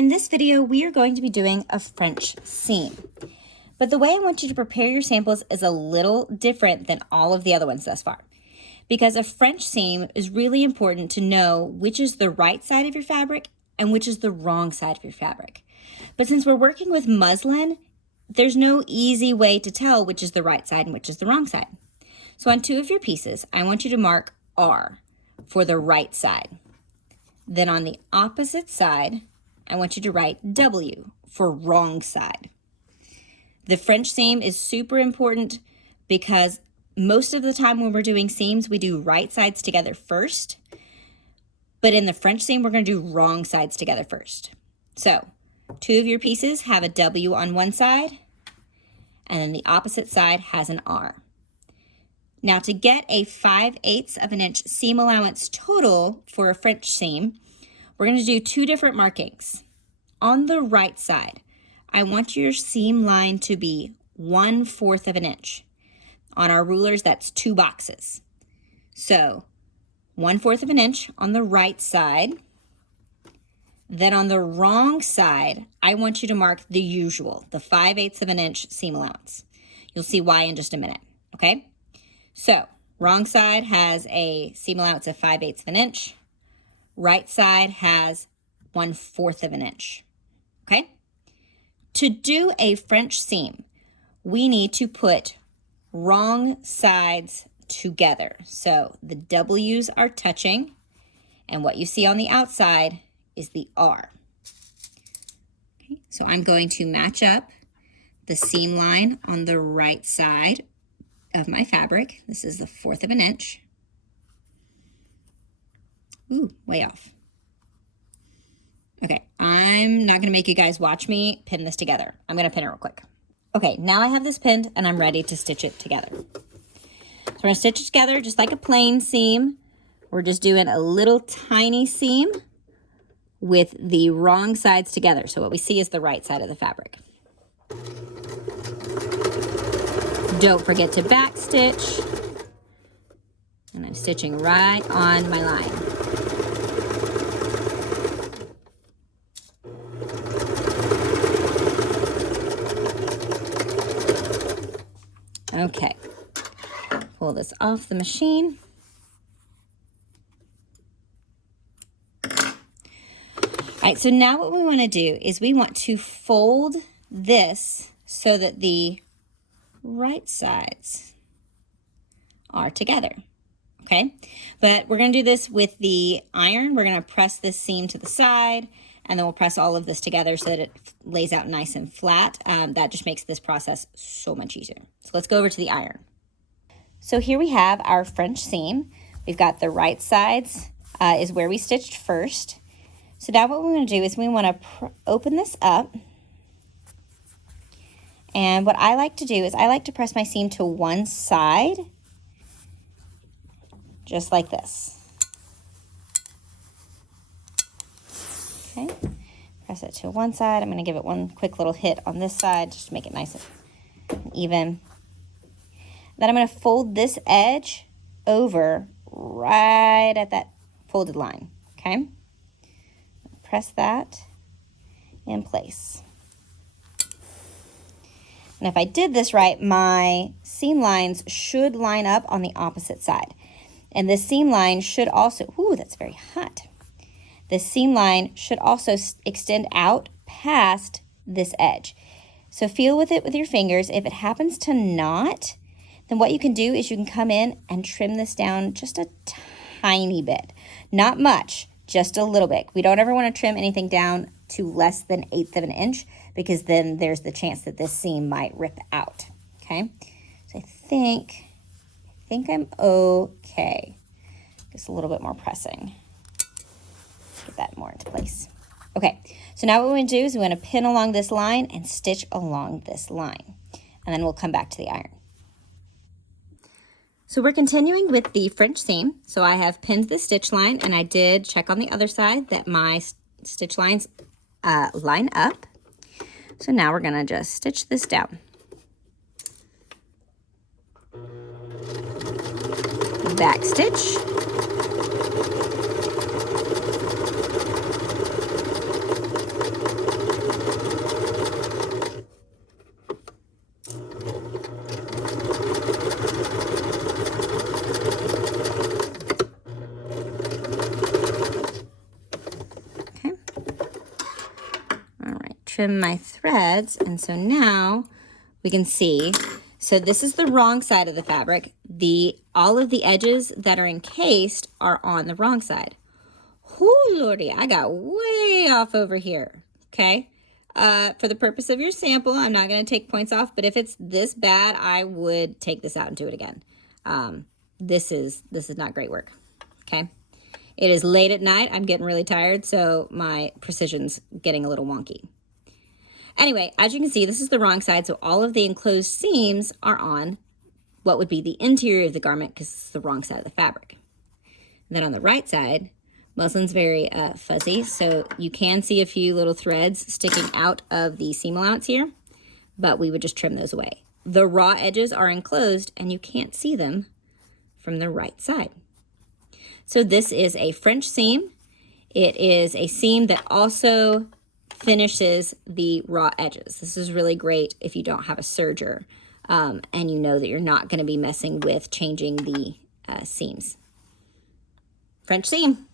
In this video, we are going to be doing a French seam. But the way I want you to prepare your samples is a little different than all of the other ones thus far. Because a French seam is really important to know which is the right side of your fabric and which is the wrong side of your fabric. But since we're working with muslin, there's no easy way to tell which is the right side and which is the wrong side. So on two of your pieces, I want you to mark R for the right side. Then on the opposite side, I want you to write W for wrong side. The French seam is super important because most of the time when we're doing seams, we do right sides together first. But in the French seam, we're going to do wrong sides together first. So two of your pieces have a W on one side, and then the opposite side has an R. Now to get a 5/8 of an inch seam allowance total for a French seam, we're going to do two different markings. On the right side, I want your seam line to be 1/4 of an inch. On our rulers, that's 2 boxes. So 1/4 of an inch on the right side. Then on the wrong side, I want you to mark the usual, the 5/8 of an inch seam allowance. You'll see why in just a minute, okay? So wrong side has a seam allowance of 5/8 of an inch. Right side has 1/4 of an inch, okay? To do a French seam, we need to put wrong sides together. So the W's are touching, and what you see on the outside is the R. Okay, so I'm going to match up the seam line on the right side of my fabric. This is the 1/4 of an inch. Ooh, way off. Okay, I'm not gonna make you guys watch me pin this together. I'm gonna pin it real quick. Okay, now I have this pinned and I'm ready to stitch it together. So we're gonna stitch it together just like a plain seam. We're just doing a little tiny seam with the wrong sides together. So what we see is the right side of the fabric. Don't forget to back stitch. And I'm stitching right on my line. Okay, pull this off the machine. All right, so now what we want to do is we want to fold this so that the right sides are together, okay? But we're going to do this with the iron. We're going to press this seam to the side, and then we'll press all of this together so that it lays out nice and flat. That just makes this process so much easier. So let's go over to the iron. So here we have our French seam. We've got the right sides is where we stitched first. So now what we want to do is we want to open this up. And what I like to do is I like to press my seam to one side, just like this. Okay, press it to one side. I'm going to give it one quick little hit on this side just to make it nice and even. Then I'm going to fold this edge over right at that folded line, okay? Press that in place. And if I did this right, my seam lines should line up on the opposite side. And this seam line should also, ooh, that's very hot. This seam line should also extend out past this edge. So feel with it with your fingers. If it happens to not, then what you can do is you can come in and trim this down just a tiny bit. Not much, just a little bit. We don't ever want to trim anything down to less than 1/8 of an inch because then there's the chance that this seam might rip out, okay? So I think I'm okay. Just a little bit more pressing. Get that more into place. Okay, so now what we're going to do is we're going to pin along this line and stitch along this line. And then we'll come back to the iron. So we're continuing with the French seam. So I have pinned the stitch line and I did check on the other side that my stitch lines line up. So now we're going to just stitch this down. Back stitch. trim my threads. And so now we can see, so this is the wrong side of the fabric. All of the edges that are encased are on the wrong side. Oh, Lordy, I got way off over here, okay? For the purpose of your sample, I'm not going to take points off, but if it's this bad, I would take this out and do it again. This is not great work, okay? It is late at night. I'm getting really tired, so my precision's getting a little wonky. Anyway, as you can see, this is the wrong side, so all of the enclosed seams are on what would be the interior of the garment because it's the wrong side of the fabric. And then on the right side, muslin's very fuzzy, so you can see a few little threads sticking out of the seam allowance here, but we would just trim those away. The raw edges are enclosed, and you can't see them from the right side. So this is a French seam. It is a seam that also finishes the raw edges. This is really great if you don't have a serger and you know that you're not going to be messing with changing the seams. French seam.